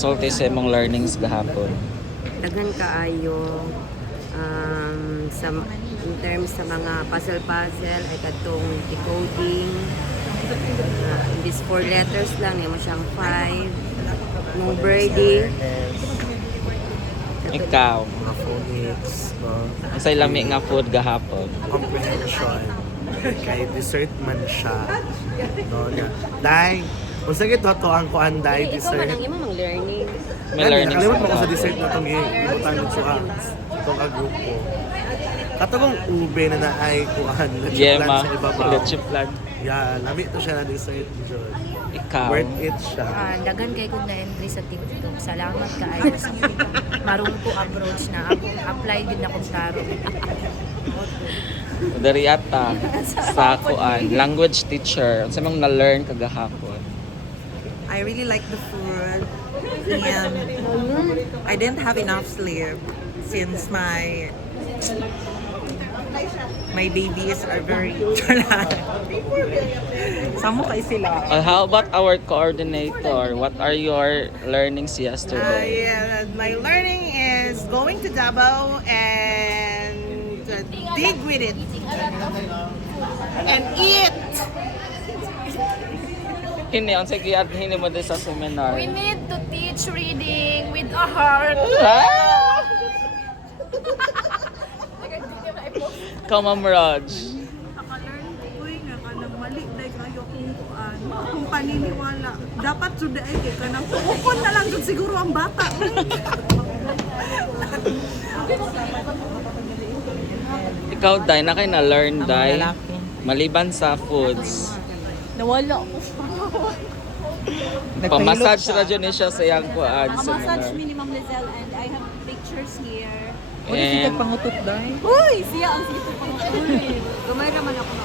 Sulti sa imong learnings gahapon. Daghan kaayo in terms sa mga puzzle-puzzle ay kadtong decoding. This 4 letters lang, mo siyang 5. Nung birdie. Ikaw, Mga phonics, no? unsay lami nga food gahapon? Comprehension. Kay dessert man siya. No, nga. Dahil, kung sa gito to ang kuan dahil Ikaw man dessert. ang imong learning. May learnings Nakalimot mo ko sa gahapon. dessert na itong ibutan ng suha. Itong kagrupo. Katagong ube na naay kuan na Yema, chiplan sa ibabaw. leche plan. Yeah, lami to siya na dessert, John. Ikaw, Worth it siya. Dagan kay kung na-entry sa TikTok. Salamat kaayo sa marunong ko approach na ako. Apply din akong tarot. dari ata sa kuan, language teacher. Unsay imong na-learn kagahapon? I really like the food, and I didn't have enough sleep since my babies are very Samo kay sila. How about our coordinator? What are your learnings yesterday? Yeah, my learning is going to Davao and dig with it and eat. Hini, unsay giadhini mo din sa seminar? We need to teach reading with a heart. Ah! Come on, Raj. Naka-learn ko nga kanang mali dahil kayo kung paniniwala. Dapat suda ay kay kanang ukon na lang jud siguro ang bata. Ikaw, Day, na kayo na-learn, Day? Maliban sa foods. Nawala ko. Pamassage na dyan siya sa iyang kuan Massage seminar. me ni Ma'am Lizelle and I have pictures here. And Pangutot dahil. Uy! Siya ang sige pang Gamay naman ako na.